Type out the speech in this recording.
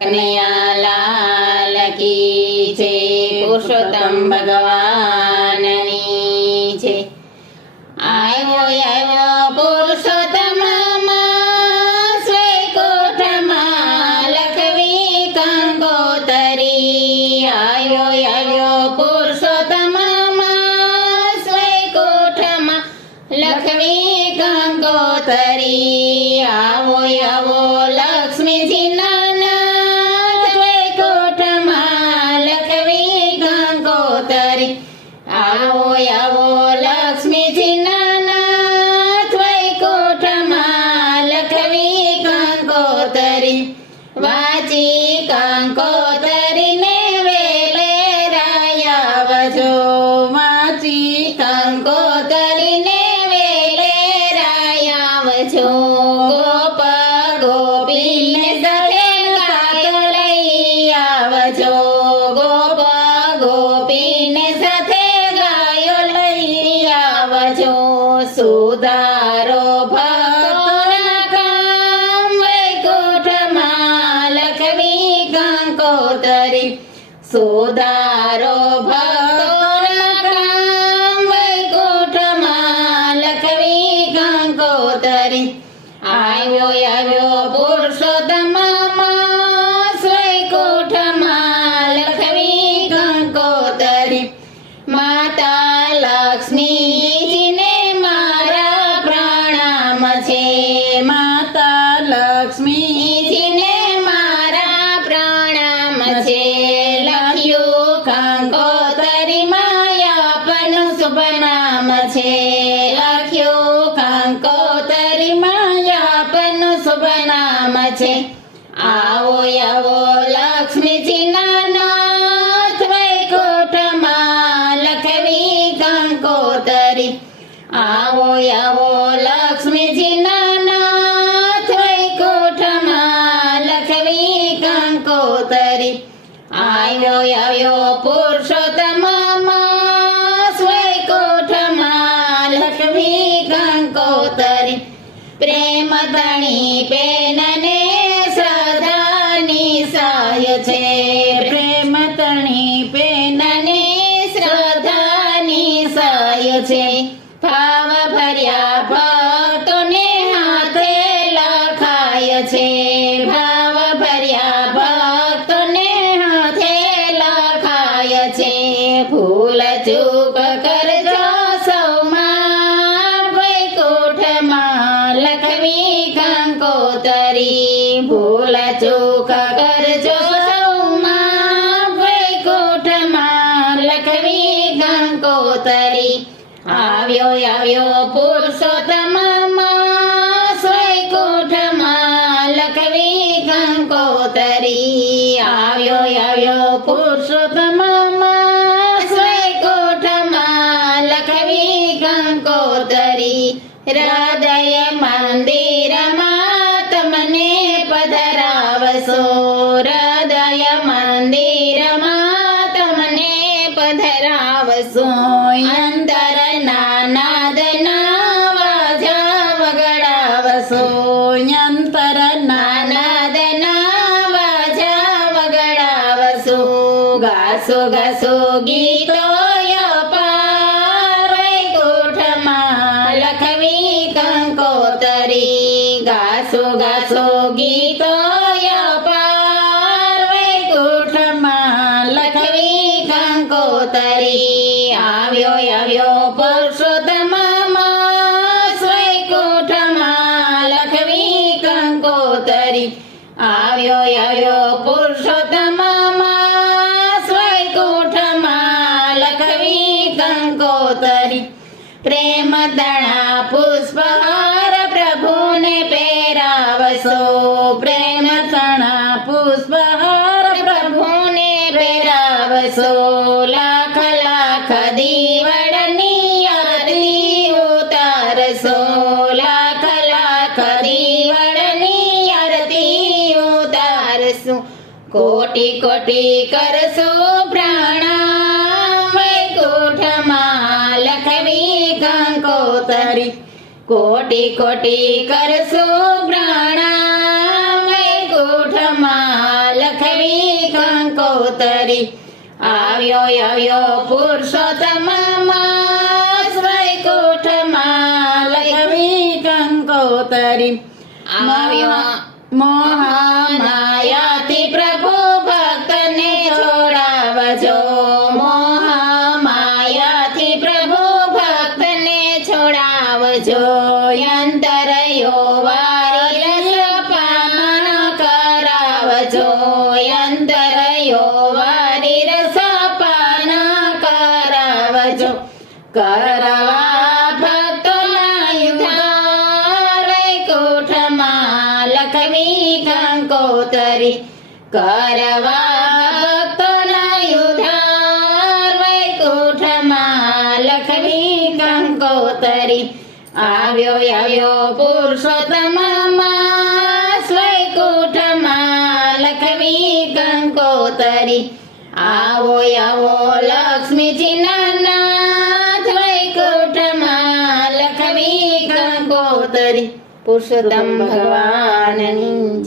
કનૈયા લાલ કી છે, પુરુષોત્તમ ભગવાનની છે। આવ્યો પુરુષોત્તમ માસ વૈકુંઠમાં લખવી કંકોતરી। આવ્યો પુરુષોત્તમ માસ વૈકુંઠમાં લખવી કંકોતરી। આવો લક્ષ્મીજીના આવો લક્ષ્મીજીના નાથ વૈકુંઠમાં લખવી કંકોતરી। વાંચી કંકોતરીને વેલે રાયાવજો, વાંચી કંકોતરીને વેલે રાયાવજો। ગોપ ગોપીને સાથે ગાયો લઈ આવજો, ગોપ ગોપીને સાથે સુધારો ભક્તોના કામ વૈકુંઠમાં લખવી કંકોતરી। સુધારો ભક્તોના કામ વૈકુંઠમાં લખવી કંકોતરી। આવ્યો પુરુષોત્તમ માસ વૈકુંઠમાં લખવી કંકોતરી। માતા લક્ષ્મીજીને મારા પ્રણામ છે, માતા લક્ષ્મીજીને મારા પ્રણામ છે। લખ્યું કંકોતરીમાં આપનું શુભ નામ છે, લખ્યું કંકોતરીમાં આપનું શુભ નામ છે। આવો લક્ષ્મીજીના નાથ વૈકુંઠમાં લખવી કંકોતરી। આવો લક્ષ્મીજીના નાથ વૈકુંઠમાં લખવી કંકોતરી। આવ્યો પુરુષોત્તમ માસ વૈકુંઠમાં લખવી કંકોતરી। પ્રેમ ધણી પેનને શ્રદ્ધાની સહાય છે, પ્રેમ ધણી પેનને શ્રદ્ધાની સહાય છે। ભાવ ભર્યા ભક્તોને હાથે લખાય છે, ભાવ ભર્યા ભક્તોને હાથે લખાય છે। ભૂલ ચૂક કરજો સૌમાં વૈકુંઠમાં લખવી કંકોતરી। ભૂલ ચૂક કરજો સૌમાં વૈકુંઠમાં લખવી કંકોતરી। આવ્યો પુરુષોત્તમ માસ વૈકુંઠમાં લખવી કંકોતરી। આવ્યો પુરુષોત્તમ માસ વૈકુંઠમાં લખવી કંકોતરી। હૃદય મંદિરમાં તમને પધરાવશો, હૃદય મંદિરમાં તમને પધરાવશો। અંતર નાદના વાજા વગડાવશો, અંતર નાદના વાજા વગડાવશો। ગાસો ગીતો અપાર વૈકુંઠમાં લખવી કંકોતરી। ગાસો ગીતો અપાર વૈકુંઠમાં લખવી કંકોતરી। આવ્યો પુરુષોત્તમ માસ વૈકુંઠમાં લખવી કંકોતરી। આવ્યો પુરુષોત્તમ માસ વૈકુંઠમાં લખવી કંકોતરી। પ્રેમ દણા પુષ્પહાર પ્રભુને પહેરાવશો, પ્રેમ દણા પુષ્પહાર પ્રભુને પહેરાવશો। લાખ દીવડની આરતી ઉતારશો, લાખ દીવડની આરતી ઉતારશો। કોટી કરશો પ્રણામ વૈકુંઠમાં લખવી કંકોતરી। કોટી કરશો પ્રણામ વૈકુંઠમાં લખવી કંકોતરી આવ્યો આવ્યો પુરુષોત્તમ માસ વૈકુંઠમાં લખવી કંકોતરી આવ્યો મોહમાયાથી પ્રભુ ભક્તને છોડાવજો મોહમાયાથી પ્રભુ ભક્તને છોડાવજો અંતરયો વારી રસપાન કરાવજો અંતરયો વારી રસપાન કરાવજો કરવા ભક્તોના યુદ્ધ વૈકુંઠમાં લખવી કંકોતરી કરવા ભક્તોના યુદ્ધ વૈકુંઠમાં લખવી કંકોતરી આવ્યો આવ્યો પુરુષોત્તમ માસ વૈકુંઠમાં લખવી કંકોતરી આવો આવો લક્ષ્મીજીના નાથ વૈકુંઠમાં લખવી કંકોતરી પુરુષોત્તમ ભગવાનની